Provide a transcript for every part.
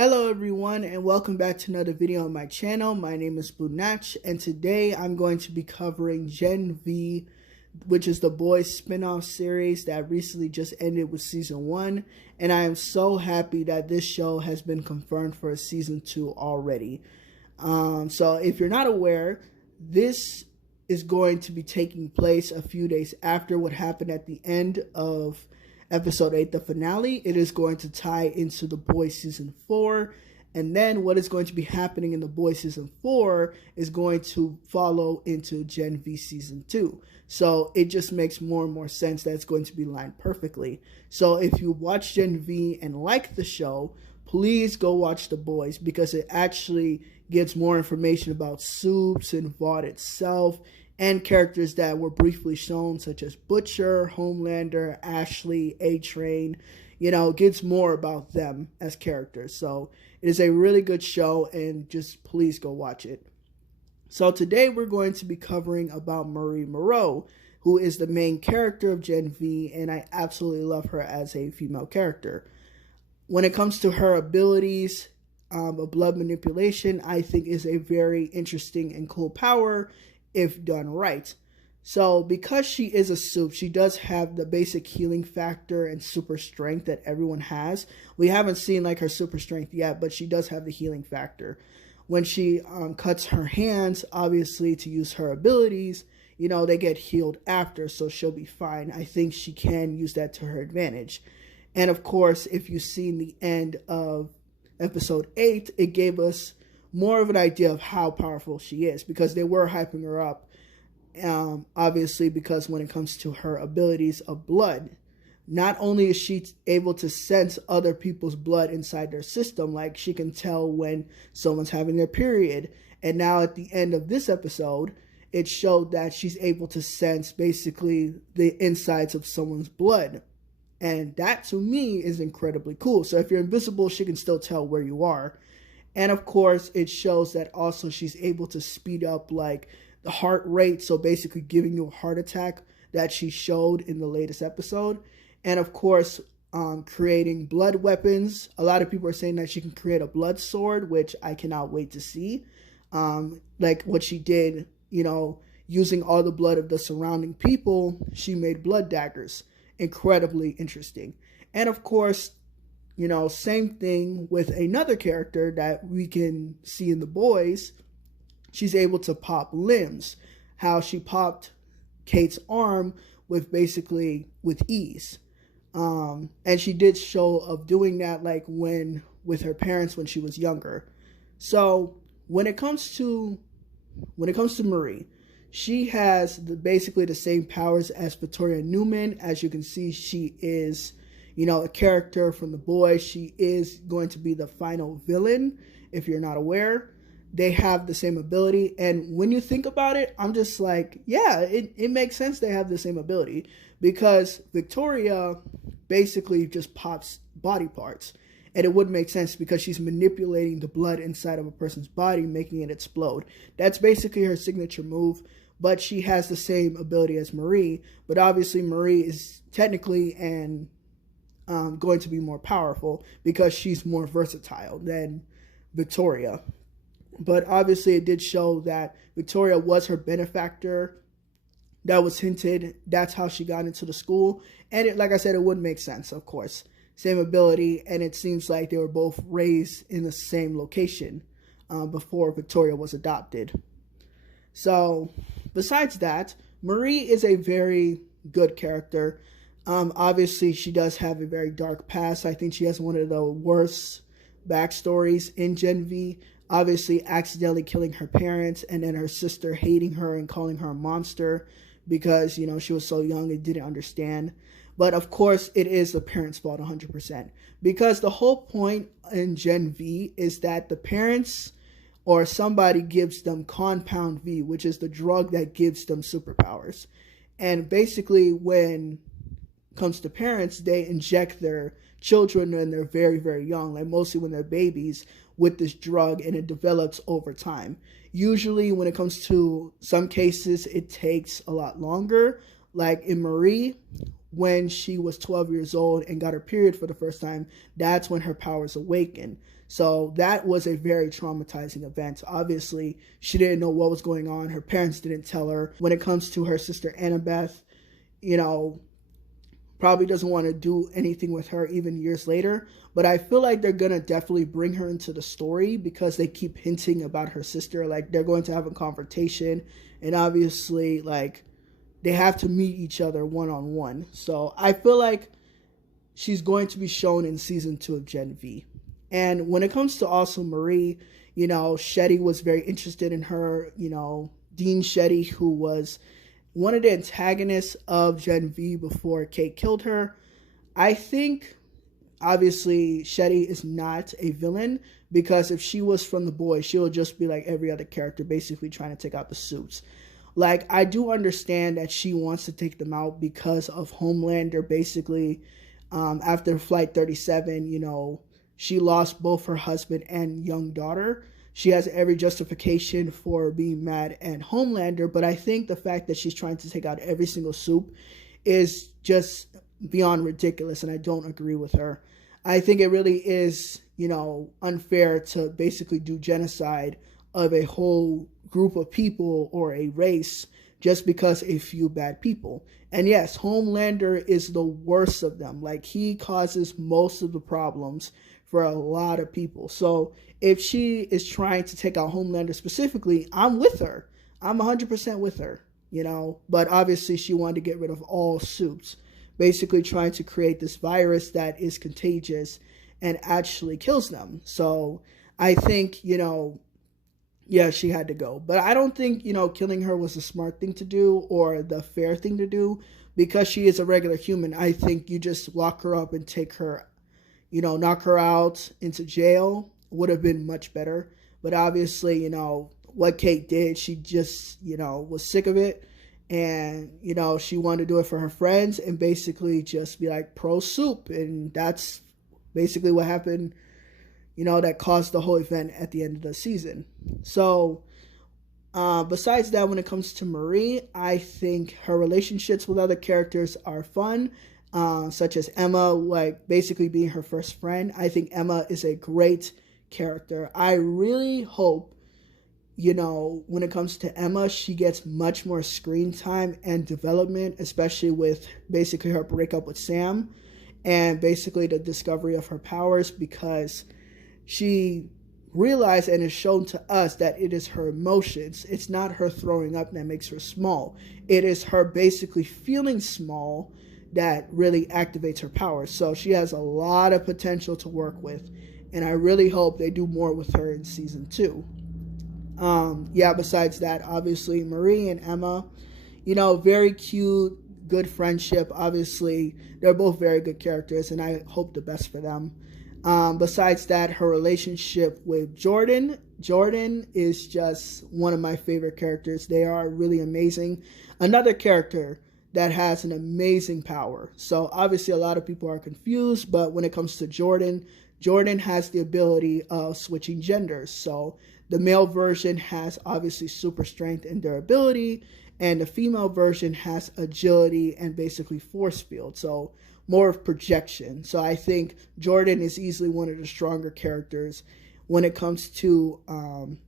Hello everyone and welcome back to another video on my channel. My name is Bunach and today I'm going to be covering Gen V, which is the Boys spin-off series that recently just ended with season 1, and I am so happy that this show has been confirmed for a season 2 already. So if you're not aware, this is going to be taking place a few days after what happened at the end of episode 8, the finale. It is going to tie into The Boys season 4, and then what is going to be happening in The Boys season 4 is going to follow into Gen V season 2. So it just makes more and more sense that it's going to be lined perfectly. So if you watch Gen V and like the show, please go watch The Boys, because it actually gives more information about Soups and Vought itself, and characters that were briefly shown, such as Butcher, Homelander, Ashley, A-Train. Gets more about them as characters. So it is a really good show, and just please go watch it. So today we're going to be covering about Marie Moreau, who is the main character of Gen V, and I absolutely love her as a female character. When it comes to her abilities, blood manipulation, I think is a very interesting and cool power if done right. So because she is a soup, she does have the basic healing factor and super strength that everyone has. We haven't seen like her super strength yet, but she does have the healing factor. When she cuts her hands, obviously to use her abilities, they get healed after, so she'll be fine. I think she can use that to her advantage. And of course, if you've seen the end of episode 8, it gave us more of an idea of how powerful she is, because they were hyping her up, obviously, because when it comes to her abilities of blood, not only is she able to sense other people's blood inside their system, like she can tell when someone's having their period, and now at the end of this episode, it showed that she's able to sense basically the insides of someone's blood. And that to me is incredibly cool. So if you're invisible, she can still tell where you are. And of course, it shows that also she's able to speed up like the heart rate. So basically giving you a heart attack that she showed in the latest episode. And of course, creating blood weapons. A lot of people are saying that she can create a blood sword, which I cannot wait to see. Like what she did, using all the blood of the surrounding people, she made blood daggers. Incredibly interesting. And of course, same thing with another character that we can see in The Boys. She's able to pop limbs. How she popped Kate's arm with ease. And she did show of doing that like with her parents when she was younger. So when it comes to Marie, she has basically the same powers as Victoria Newman. As you can see, she is a character from The Boys. She is going to be the final villain, if you're not aware. They have the same ability, and when you think about it, I'm just like, yeah, it makes sense they have the same ability, because Victoria basically just pops body parts, and it would make sense because she's manipulating the blood inside of a person's body, making it explode. That's basically her signature move, but she has the same ability as Marie, but obviously Marie is technically going to be more powerful because she's more versatile than Victoria. But obviously it did show that Victoria was her benefactor. That was hinted. That's how she got into the school. And like I said, it would make sense, of course. Same ability, and it seems like they were both raised in the same location before Victoria was adopted. So besides that, Marie is a very good character. Obviously, she does have a very dark past. I think she has one of the worst backstories in Gen V. Obviously, accidentally killing her parents, and then her sister hating her and calling her a monster because, she was so young and didn't understand. But of course, it is the parents' fault 100%. Because the whole point in Gen V is that the parents or somebody gives them Compound V, which is the drug that gives them superpowers. And basically, when comes to parents, they inject their children when they're very, very young, like mostly when they're babies, with this drug, and it develops over time. Usually when it comes to some cases, it takes a lot longer. Like in Marie, when she was 12 years old and got her period for the first time, that's when her powers awakened. So that was a very traumatizing event. Obviously, she didn't know what was going on. Her parents didn't tell her. When it comes to her sister Annabeth, you know, probably doesn't want to do anything with her even years later. But I feel like they're going to definitely bring her into the story because they keep hinting about her sister. Like, they're going to have a confrontation. And obviously, like, they have to meet each other one-on-one. So I feel like she's going to be shown in season 2 of Gen V. And when it comes to also Marie, you know, Shetty was very interested in her. You know, Dean Shetty, who was one of the antagonists of Gen V before Kate killed her. I think, obviously, Shetty is not a villain, because if she was from the boys, she would just be like every other character, basically trying to take out the suits. Like, I do understand that she wants to take them out because of Homelander. Basically, after Flight 37, you know, she lost both her husband and young daughter. She has every justification for being mad at Homelander, but I think the fact that she's trying to take out every single soup is just beyond ridiculous, and I don't agree with her. I think it really is, you know, unfair to basically do genocide of a whole group of people or a race just because a few bad people. And yes, Homelander is the worst of them. Like, he causes most of the problems for a lot of people. So if she is trying to take out Homelander specifically, I'm with her. I'm 100% with her, you know. But obviously she wanted to get rid of all suits, basically trying to create this virus that is contagious and actually kills them. So I think, you know, yeah, she had to go. But I don't think, you know, killing her was the smart thing to do or the fair thing to do, because she is a regular human. I think you just lock her up and take her, you know, knock her out into jail would have been much better. But obviously, you know, what Kate did, she just, you know, was sick of it. And, you know, she wanted to do it for her friends and basically just be like pro soup. And that's basically what happened, you know, that caused the whole event at the end of the season. So besides that, when it comes to Marie, I think her relationships with other characters are fun. Such as Emma, like basically being her first friend. I think Emma is a great character. I really hope, you know, when it comes to Emma, she gets much more screen time and development, especially with basically her breakup with Sam and basically the discovery of her powers, because she realized and is shown to us that it is her emotions. It's not her throwing up that makes her small. It is her basically feeling small that really activates her power. So she has a lot of potential to work with, and I really hope they do more with her in season 2. Yeah, besides that, obviously Marie and Emma, you know, very cute, good friendship. Obviously they're both very good characters, and I hope the best for them. Besides that, her relationship with Jordan is just one of my favorite characters. They are really amazing. Another character that has an amazing power. So obviously a lot of people are confused, but when it comes to Jordan has the ability of switching genders. So the male version has obviously super strength and durability, and the female version has agility and basically force field. So more of projection. So I think Jordan is easily one of the stronger characters when it comes to when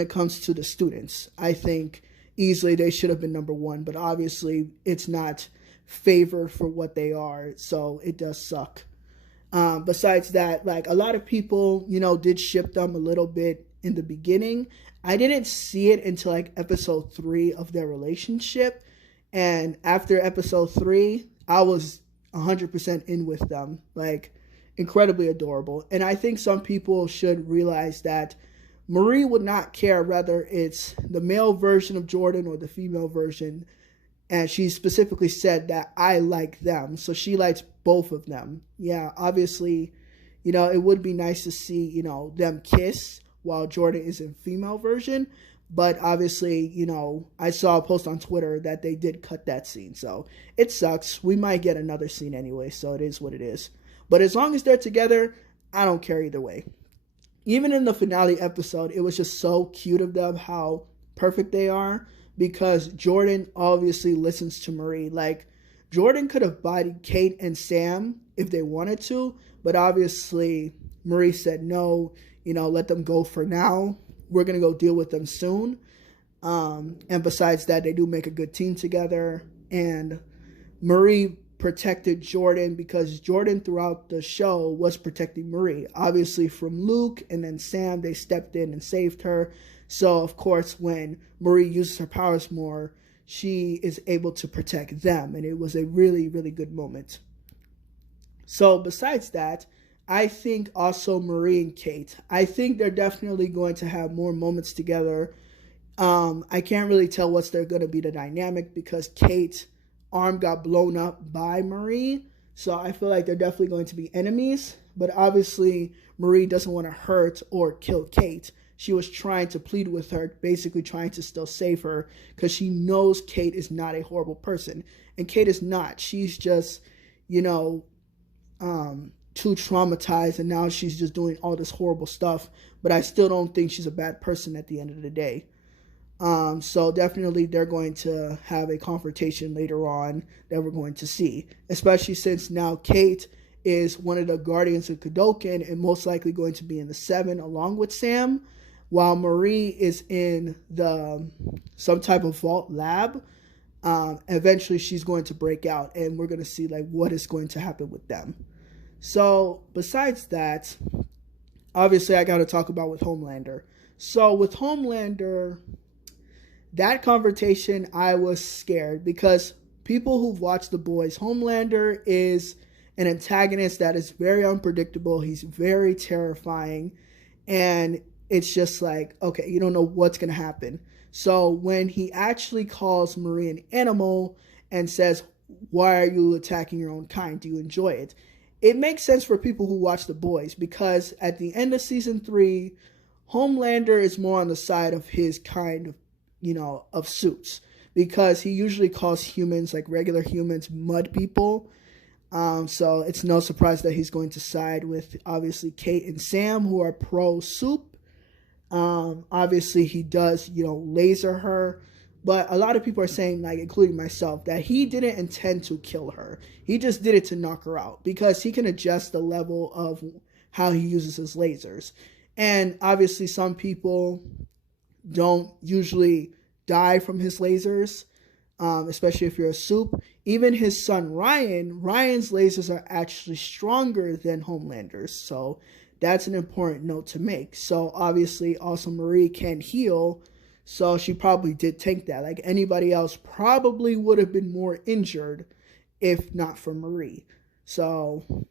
it comes to the students. I think easily they should have been number 1, but obviously it's not favored for what they are, so it does suck. Besides that, like, a lot of people, you know, did ship them a little bit in the beginning. I didn't see it until like episode 3 of their relationship, and after episode 3 I was 100% in with them. Like, incredibly adorable. And I think some people should realize that Marie would not care whether it's the male version of Jordan or the female version. And she specifically said that I like them. So she likes both of them. Yeah, obviously, you know, it would be nice to see, you know, them kiss while Jordan is in female version. But obviously, you know, I saw a post on Twitter that they did cut that scene. So it sucks. We might get another scene anyway. So it is what it is. But as long as they're together, I don't care either way. Even in the finale episode, it was just so cute of them how perfect they are. Because Jordan obviously listens to Marie. Like, Jordan could have bodied Kate and Sam if they wanted to. But obviously, Marie said, no, let them go for now. We're going to go deal with them soon. And besides that, they do make a good team together. And Marie protected Jordan because Jordan throughout the show was protecting Marie. Obviously from Luke and then Sam, they stepped in and saved her. So of course, when Marie uses her powers more, she is able to protect them. And it was a really, really good moment. So besides that, I think also Marie and Kate, I think they're definitely going to have more moments together. I can't really tell what's going to be the dynamic because Kate's arm got blown up by Marie. So I feel like they're definitely going to be enemies. But obviously, Marie doesn't want to hurt or kill Kate. She was trying to plead with her, basically trying to still save her because she knows Kate is not a horrible person. And Kate is not. She's just, too traumatized, and now she's just doing all this horrible stuff. But I still don't think she's a bad person at the end of the day. So definitely they're going to have a confrontation later on that we're going to see, especially since now Kate is one of the guardians of Kadokan and most likely going to be in the 7 along with Sam, while Marie is in some type of vault lab. Eventually she's going to break out and we're going to see like what is going to happen with them. So besides that, obviously I got to talk about with Homelander. So with Homelander, that confrontation, I was scared because people who've watched The Boys, Homelander is an antagonist that is very unpredictable. He's very terrifying. And it's just like, okay, you don't know what's going to happen. So when he actually calls Marie an animal and says, why are you attacking your own kind? Do you enjoy it? It makes sense for people who watch The Boys because at the end of season 3, Homelander is more on the side of his kind of, of suits, because he usually calls humans, like regular humans, mud people. So it's no surprise that he's going to side with obviously Kate and Sam, who are pro soup. Obviously he does, laser her, but a lot of people are saying, like including myself, that he didn't intend to kill her. He just did it to knock her out because he can adjust the level of how he uses his lasers. And obviously some people don't usually die from his lasers, especially if you're a soup. Even his son Ryan's lasers are actually stronger than Homelander's, so that's an important note to make. So obviously also Marie can heal, so she probably did take that. Like anybody else probably would have been more injured if not for Marie. So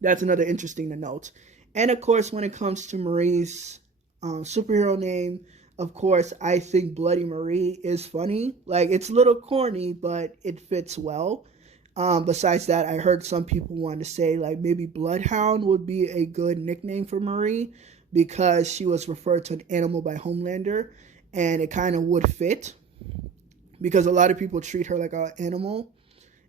that's another interesting to note. And of course, when it comes to Marie's superhero name, of course, I think Bloody Marie is funny. Like, it's a little corny, but it fits well. Besides that, I heard some people want to say, like, maybe Bloodhound would be a good nickname for Marie because she was referred to an animal by Homelander, and it kind of would fit because a lot of people treat her like an animal.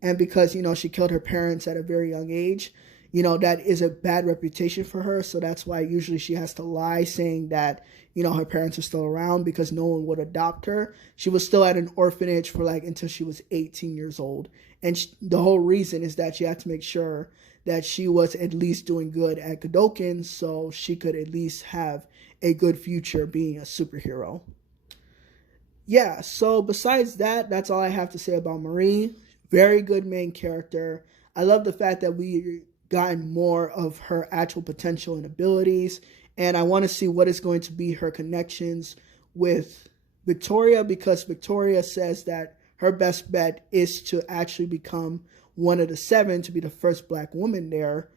And because, she killed her parents at a very young age, that is a bad reputation for her. So that's why usually she has to lie saying that, her parents are still around because no one would adopt her. She was still at an orphanage for until she was 18 years old. And the whole reason is that she had to make sure that she was at least doing good at Kadokan so she could at least have a good future being a superhero. Yeah, so besides that, that's all I have to say about Marie. Very good main character. I love the fact that we gotten more of her actual potential and abilities, and I want to see what is going to be her connections with Victoria, because Victoria says that her best bet is to actually become one of the 7, to be the first black woman there,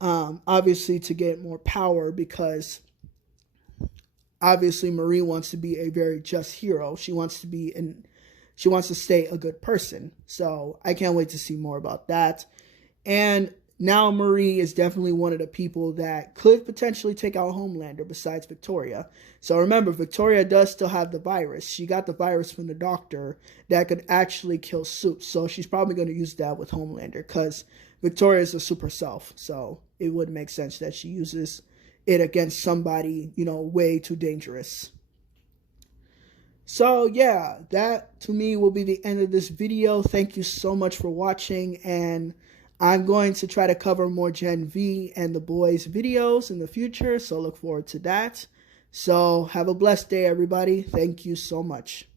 obviously to get more power, because obviously Marie wants to be a very just hero. She wants to stay a good person. So I can't wait to see more about that. And now Marie is definitely one of the people that could potentially take out Homelander besides Victoria. So remember, Victoria does still have the virus. She got the virus from the doctor that could actually kill Soup. So she's probably going to use that with Homelander because Victoria is a super self. So it would make sense that she uses it against somebody, way too dangerous. So yeah, that to me will be the end of this video. Thank you so much for watching, and I'm going to try to cover more Gen V and the boys videos in the future, so look forward to that. So have a blessed day, everybody. Thank you so much.